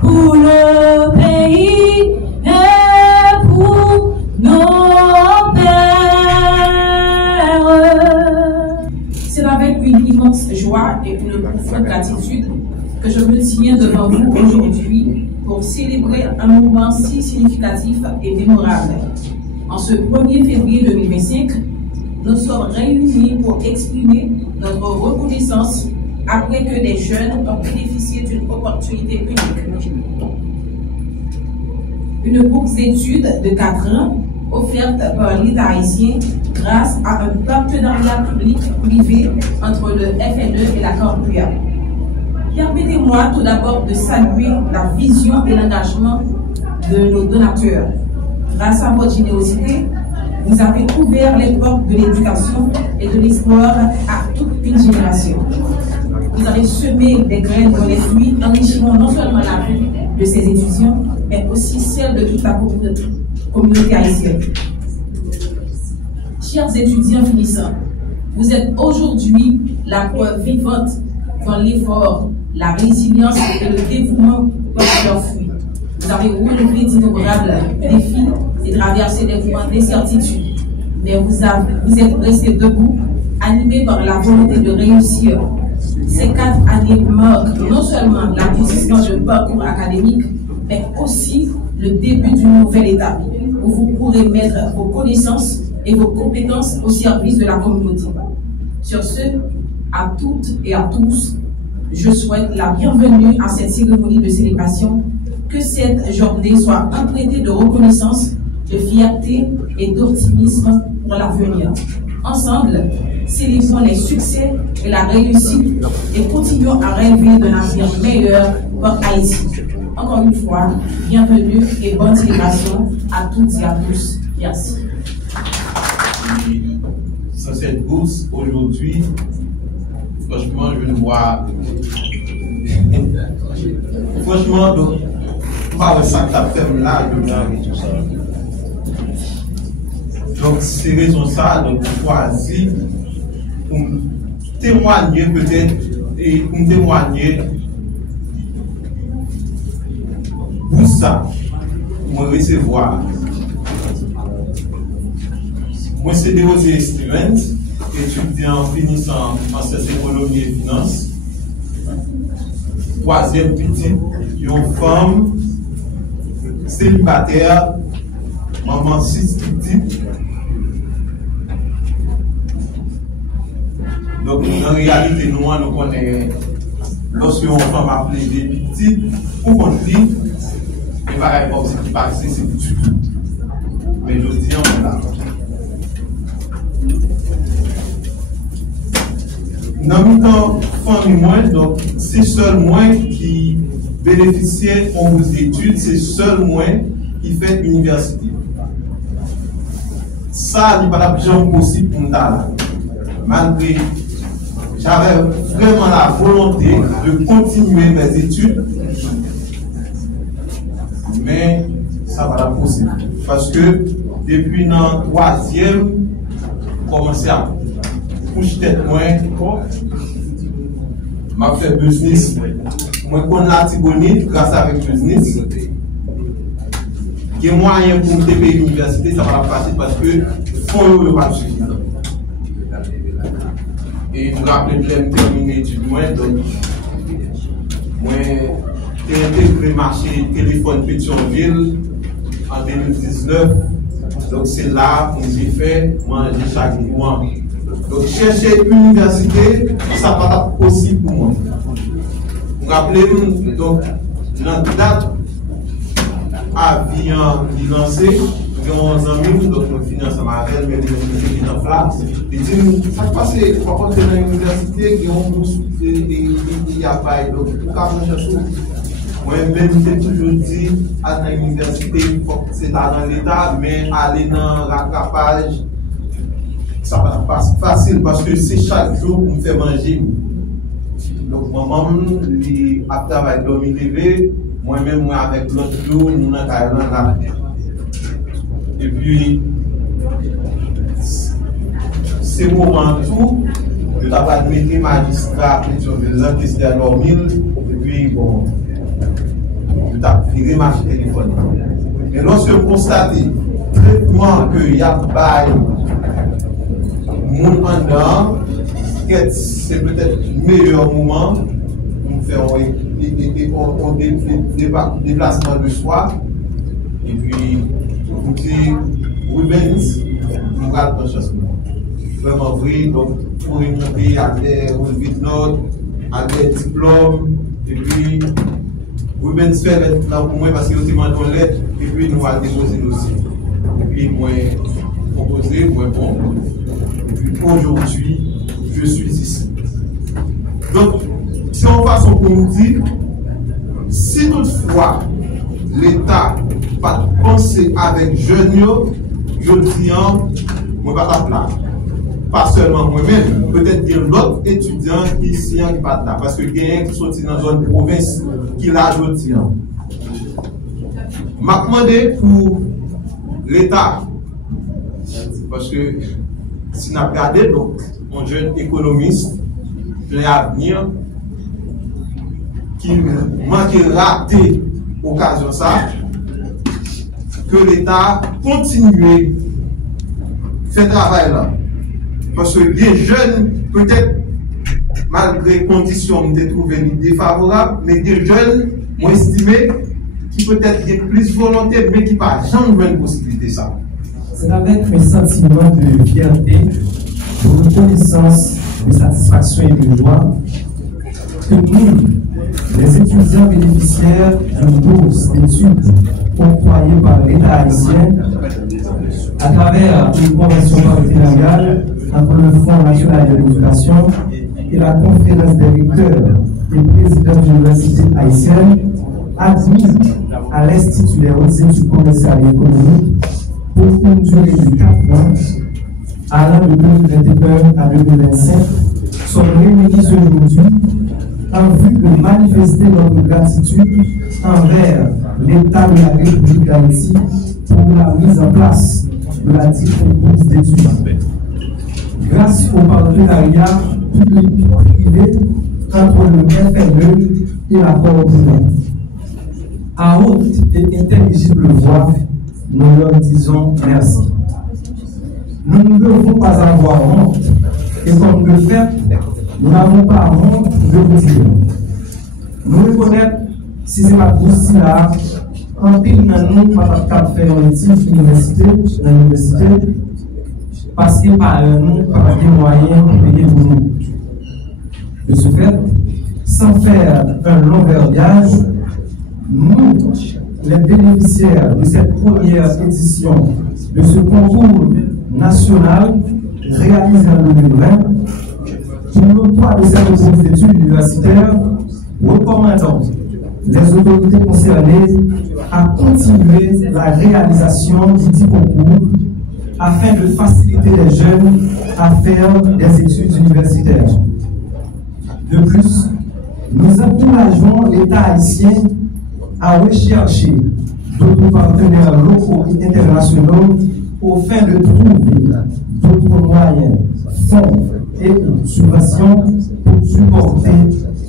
pour le pays et pour nos pères. C'est avec une immense joie et une profonde gratitude que je me tiens devant vous aujourd'hui pour célébrer un moment si significatif et mémorable. En ce 1er février 2025, nous sommes réunis pour exprimer notre reconnaissance après que des jeunes ont bénéficié d'une opportunité unique. Une bourse d'études de 4 ans offerte par l'État haïtien grâce à un partenariat public-privé entre le FNE et la Corpia. Permettez-moi tout d'abord de saluer la vision et l'engagement de nos donateurs. Grâce à votre générosité, vous avez ouvert les portes de l'éducation et de l'espoir à toute une génération. Vous avez semé des graines dans les fruits, enrichissant non seulement la vie de ces étudiants, mais aussi celle de toute la communauté haïtienne. Chers étudiants finissants, vous êtes aujourd'hui la preuve vivante dans l'effort, la résilience et le dévouement portent leurs fruits. Vous avez relevé d'innombrables défis et traversé des moments d'incertitude, mais vous êtes restés debout, animés par la volonté de réussir. Ces 4 années marquent non seulement l'aboutissement d'un parcours académique, mais aussi le début d'une nouvelle étape où vous pourrez mettre vos connaissances et vos compétences au service de la communauté. Sur ce, à toutes et à tous, je souhaite la bienvenue à cette cérémonie de célébration. Que cette journée soit empruntée de reconnaissance, de fierté et d'optimisme pour l'avenir. Ensemble, célébrons les succès et la réussite et continuons à rêver d'un avenir meilleur pour Haïti. Encore une fois, bienvenue et bonne célébration à toutes et à tous. Merci. Sur cette bourse, aujourd'hui, franchement, je ne vois. Franchement, donc, pas ça que ça fait là, donc, c'est raison ça, donc, choisi pour témoigner peut-être et pour témoigner pour ça, pour recevoir. Moi, c'est Deosier Stevens, étudiant en finissant en sciences économie et finances. 3e petite, une femme célibataire, maman 6 petites. Donc, en réalité, nous connaissons, lorsque une femme a appelé des petites, pour qu'on dit, il va y avoir ce qui passe, c'est du tout. Mais je dis, on est là. Dans le temps, famille moins, donc c'est seul moi qui bénéficiait en bourse d'études, c'est seul moi qui fait l'université. Ça n'est pas la plus possible pour nous là. Malgré, j'avais vraiment la volonté de continuer mes études, mais ça va pas possible. Parce que depuis le 3e, commencé à coucher tête moins, m'a fait business. Moi, je la Tibonite grâce à avec business. Il y a moyen pour me payer l'université, ça va la passer parce que fonds ne pas suffisant. Et je me rappelle que j'ai terminé l'étude, donc, moi, j'ai intégré le marché téléphone Pétionville en 2019. Donc, c'est là que j'ai fait manger chaque mois. Donc, chercher une université, ça ne va pas possible pour moi. Vous rappelez, donc, la date à bien lancé, il y a 11 ans, donc, on finance à elle, mais les gens en place. Et dit, ça passe, par contre, dans l'université, il y a un bourse, il y a pas, donc, pour qu'à chercher. Moi-même, j'ai toujours dit, à l'université, c'est dans l'État, mais aller dans la rattrapage, ça va pas facile parce que c'est chaque jour qu'on me fait manger. Donc, maman, après travail dormi levé, moi-même, moi avec l'autre jour, nous avons là. Et puis, c'est moment tout, je t'avais admis magistrat, les enquêteurs normaux, et puis bon, je t'ai viré ma téléphone. Mais lorsque je constate le traitement qu'il y a par mon pendant, c'est peut-être le meilleur moment pour faire un déplacement de soi. Et puis, vous dites, Rubens, nous regardons la chance. Vraiment vrai, donc, pour une montée à des relevés de notes, à des diplômes, et puis, Rubens fait lettre là pour moi parce qu'il a demandé une lettre, et puis nous allons déposer nous aussi. Et puis, moi, proposé, moi, bon. Et puis, aujourd'hui, je suis ici. Donc, si on passe au qu'on nous dit, si toutefois l'État pas penser avec jeunes, je dis, moi pas là. Pas seulement moi-même, peut-être qu'il y a d'autres étudiants ici qui pas là. Parce que il y a qui sont dans la zone province qui l'a dit. M'a demandé pour l'État, parce que si on a regardé, donc, un jeune économiste, plein d'avenir, qui manque raté l'occasion ça, que l'État continue ce travail là. Parce que des jeunes, peut-être, malgré les conditions de trouver défavorables, mais des jeunes m'ont estimé qui peut-être ont plus volonté, mais qui n'ont jamais une possibilité ça. C'est avec un sentiment de fierté, de reconnaissance, de satisfaction et de joie que nous, les étudiants bénéficiaires d'une bourse d'études octroyée par l'État haïtien, à travers une convention partenariale entre le Fonds national de l'éducation et la conférence des recteurs et présidents d'universités haïtiennes, admis à l'Institut des hautes études commerciales et économiques pour une durée de 4 ans, allant de 2021 à 2025, sont réunis aujourd'hui en vue de manifester notre gratitude envers l'État de la République d'Haïti pour la mise en place de la dite bourse d'études. Grâce au partenariat public-privé entre le FNE et la coordonnée. À haute et intelligible voix, nous leur disons merci. Nous ne devons pas avoir honte, et comme le fait, nous n'avons pas honte de vous dire. Nous reconnaître si c'est la bourse là, en pile dans nous, pas faire un étude université, dans l'université, parce que par nous, pas des moyens pour payer pour nous. De ce fait, sans faire un long verbiage, nous, les bénéficiaires de cette première édition de ce concours national réalisé en 2020, pour l'octroi de cette bourse d'études universitaires, recommandons les autorités concernées à continuer la réalisation du dit concours afin de faciliter les jeunes à faire des études universitaires. De plus, nous encourageons l'État haïtien à rechercher d'autres partenaires locaux et internationaux au fin de trouver d'autres moyens, fonds et subventions pour supporter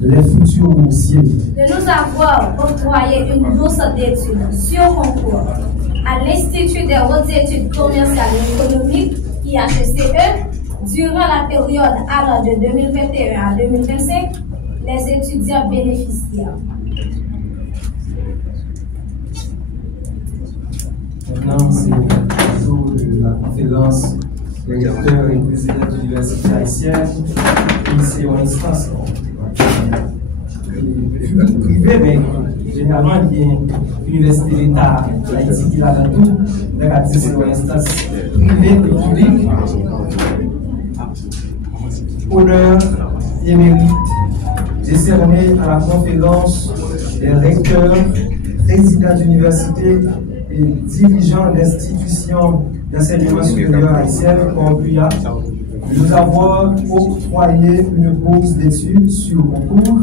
les futurs boursiers. De nous avoir octroyé une bourse d'études sur concours à l'Institut des hautes études commerciales et économiques, IHECE, durant la période allant de 2021 à 2025, les étudiants bénéficiaires. Maintenant, c'est le jour de la conférence des recteurs et présidents de l'université haïtienne, qui c'est une instance privée, mais généralement, il y a l'université d'État d'Haïti qui l'a dans tout, c'est une instance privée et publique. Honneur et mérite décerné à la conférence des recteurs, présidents d'université et dirigeants d'institutions d'enseignement supérieur haïtiennes, OBUA, de nous avoir octroyé une bourse d'études sur concours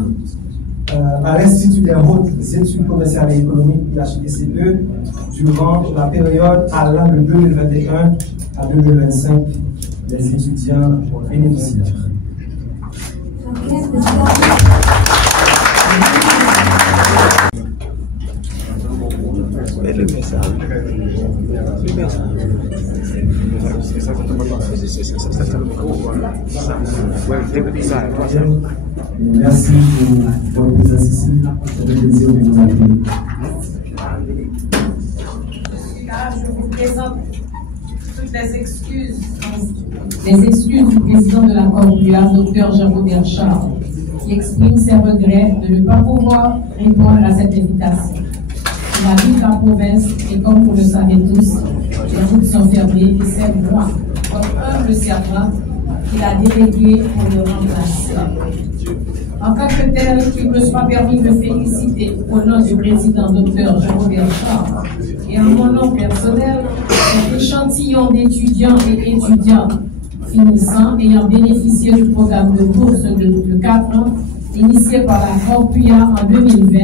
à l'Institut des hautes études commerciales et économiques, IHECE, durant la période allant de 2021 à 2025. les étudiants bénéficiaires. Merci pour votre présence ici. C'est un plaisir de vous accueillir. Je vous présente toutes les excuses. Les excuses du président de la Corpua, Dr Jean-Robert Charles, qui exprime ses regrets de ne pas pouvoir répondre à cette invitation. Il habite la province et comme vous le savez tous, les routes sont fermées et c'est moi, votre humble servante, qu'il a délégué pour le remplacer. En tant que tel, qu'il me soit permis de féliciter au nom du président Dr Jean-Robert Charles et en mon nom personnel, cet échantillon d'étudiants et étudiantes finissant ayant bénéficié du programme de bourse de 4 ans initié par la Corpua en 2020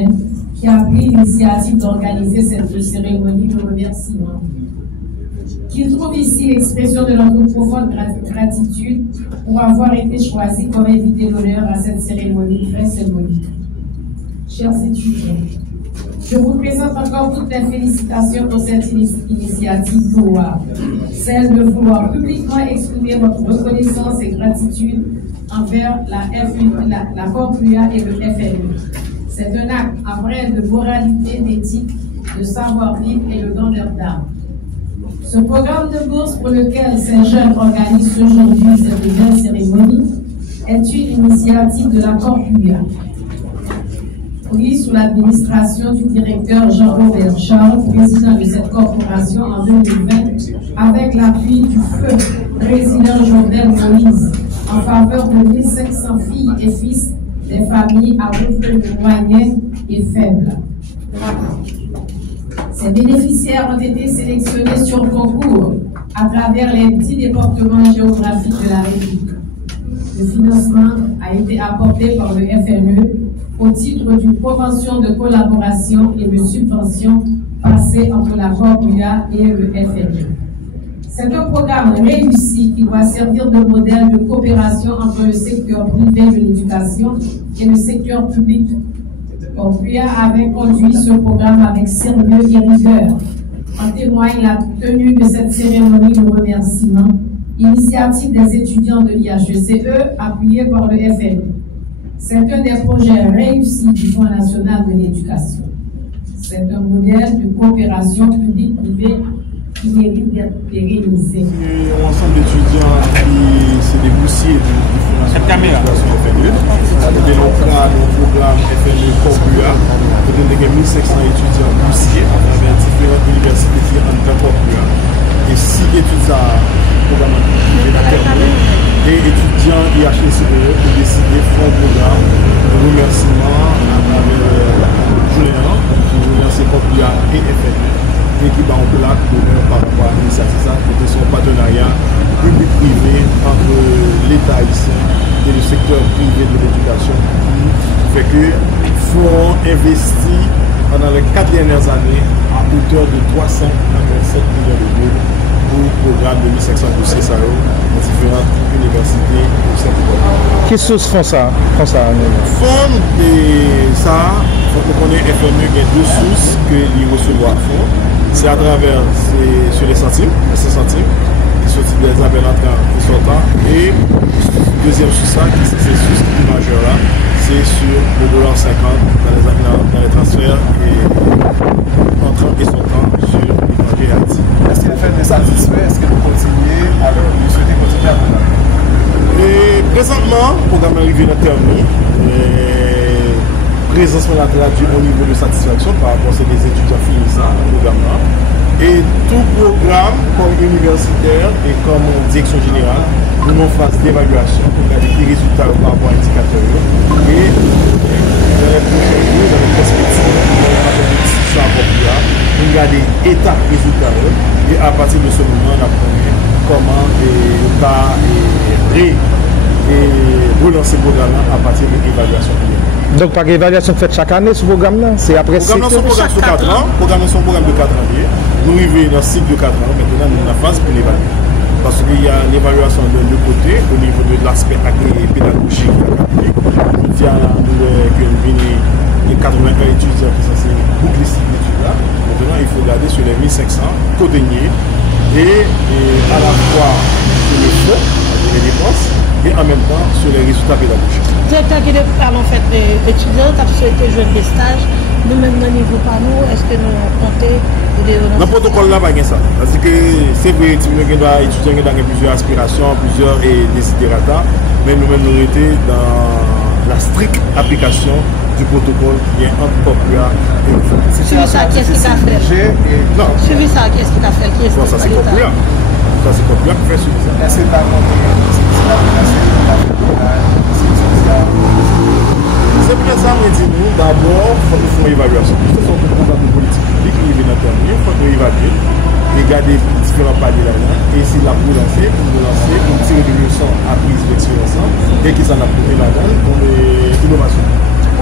qui a pris l'initiative d'organiser cette cérémonie de remerciement. Qu'il trouve ici l'expression de notre profonde gratitude pour avoir été choisi comme invité d'honneur à cette cérémonie très symbolique. Chers étudiants, je vous présente encore toutes les félicitations pour cette initiative louable, celle de vouloir publiquement exprimer votre reconnaissance et gratitude envers la Corpua et le FNU. C'est un acte empreint de moralité, d'éthique, de savoir-vivre et de grandeur d'âme. Ce programme de bourse pour lequel ces jeunes organisent aujourd'hui cette belle cérémonie est une initiative de la Corpua, prise sous l'administration du directeur Jean-Robert Charles, président de cette corporation en 2020, avec l'appui du feu président Jovenel Moïse, en faveur de 1500 filles et fils des familles à revenus moyens et faibles. Ces bénéficiaires ont été sélectionnés sur concours à travers les 10 départements géographiques de la République. Le financement a été apporté par le FNE au titre d'une convention de collaboration et de subvention passée entre la Corpua et le FNE. C'est un programme réussi qui doit servir de modèle de coopération entre le secteur privé de l'éducation et le secteur public. Corpua avait conduit ce programme avec sérieux et rigueur. En témoigne la tenue de cette cérémonie de remerciement, initiative des étudiants de l'IHECE appuyée par le FNE. C'est un des projets réussis du Fonds national de l'éducation. C'est un modèle de coopération publique-privée qui mérite d'être pérennisé. Un ensemble d'étudiants qui s'est déboussé du Fonds national de l'éducation FNE. C'était le programme FNE Corpua, qui donne 1500 étudiants boursiers à travers différentes universités qui ont dans Corpua. Et 6 étudiants programme privé terminé, et étudiants IHECE ont décidé de faire un programme de remerciement à travers Julien, pour remercier Corpua et FNE. Et qui va en plaque d'honneur par rapport à l'initiative, c'était son partenariat public-privé entre l'État haïtien et le secteur privé de l'éducation qui fait que le fonds investit pendant les 4 dernières années à hauteur de 387 millions d'euros pour le programme de 1500 boursiers dans différentes universités au Saint-Paul. Quelles sources font ça? Fonds et ça, il faut qu'on ait FNE, il y a 2 sources que les recevoir font. C'est à travers sur les centimes, qui sont des appels entrants et sortants. Et deuxième source, qui c'est cette source majeure là, c'est sur le $50 dans les transferts et entrants et sortants sur les Haïti. Est-ce que le fait de satisfait? Est-ce que vous continuez à vous souhaitez continuer à faire? Et présentement, le programme est arrivé dans le terme. Présentement traduit au niveau de satisfaction par rapport à des étudiants finissants au programme. Et tout programme comme universitaire et comme direction générale, nous avons phase d'évaluation pour regarder les résultats par rapport à l'indicateurs. Et dans les prochains jours, dans les perspectives, nous allons faire des discussions à Corpua, nous regarder état résultat. Et à partir de ce moment, on apprend comment l'État relancer le programme à partir de l'évaluation. Donc, par évaluation faite chaque année ce programme-là? C'est après ce programme sur 4 ans. Le programme est un programme de 4 ans. Nous arrivons dans le cycle de 4 ans. Maintenant, nous avons la phase pour l'évaluer. Parce que qu'il y a une évaluation de deux côtés au niveau de l'aspect pédagogique et académique. Nous avons les 80 étudiants qui sont censés boucler ces études-là. Maintenant, il faut regarder sur les 1500 co-déniers et à la fois sur le fond, les dépenses, et en même temps sur les résultats pédagogiques. Directeur qui parle en fait d'étudiants, tu as souhaité jouer des stages. Nous-mêmes, dans le niveau par nous, est-ce que nous comptons dans le protocole là, pas ça. Parce que c'est vrai, étudiants ont plusieurs aspirations, plusieurs désidérata, mais nous-mêmes, nous étions dans la stricte application du protocole qui est entre Copia et le FON. Suivi ça, qu'est-ce qu'il a fait? Non. Suivi ça, qu'est-ce qu'il a fait? Ça, c'est Copia. Ça, c'est Copia qui fait suivi ça. Est-ce que tu as c'est bien ça, mais dis-nous, d'abord, il faut faire une évaluation. Ce sont des programmes de politique publique qui viennent à terminer, il faut évaluer, regarder différents paliers là-dedans, et essayer de la relancer, pour tirer des leçons apprises d'expérience, et qui s'en a prouvé là-dedans, pour l'innovation.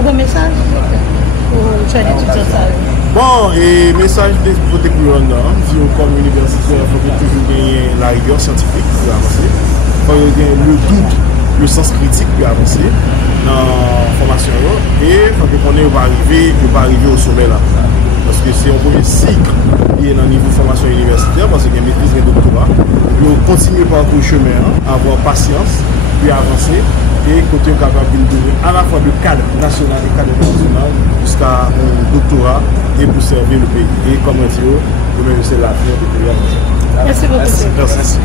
Pour un message pour les étudiants ça. Bon, et message de côté plus loin, si on comme universitaire, il faut toujours gagner la rigueur scientifique pour avancer, il faut gagner le doute, le sens critique pour avancer dans la formation et il faut qu'on va arriver au sommet là. Parce que c'est un premier cycle qui est dans le niveau de formation universitaire, parce qu'il y a maîtrise et doctorat. Nous continuons par le chemin, avoir patience, puis avancer, et côté capable de à la fois le cadre national et cadre international jusqu'à un doctorat et pour servir le pays. Et comme on dit, c'est l'avenir du pays. Merci beaucoup. Merci.